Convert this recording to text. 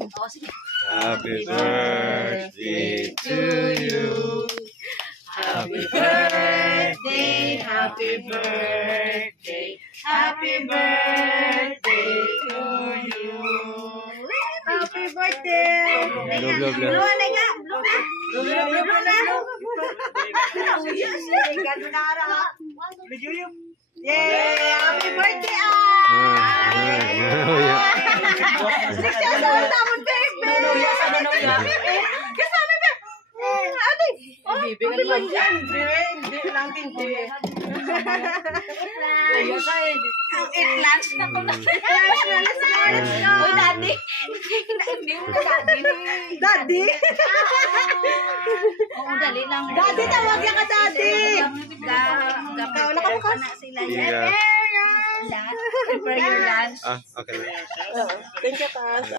Oh, sige. Happy birthday to you. Happy birthday, happy birthday, happy birthday to you. Happy birthday. Blow, blow, blow. Blow na nga. Blow na. Blow na. Yay! Happy birthday, Siya sa tamon, baby. Kasama ba? Ate. Bibigyan mo dyan. Hindi lang tinti. Eat lunch na ko na. Lunch na. Uy, daddy. Hindi mo na daddy. Daddy? Oo, dali lang. Daddy, tawag yan ka, daddy. Nakamukha na sila. Yeah. Prepare your lunch. Okay. Thank you, Taz.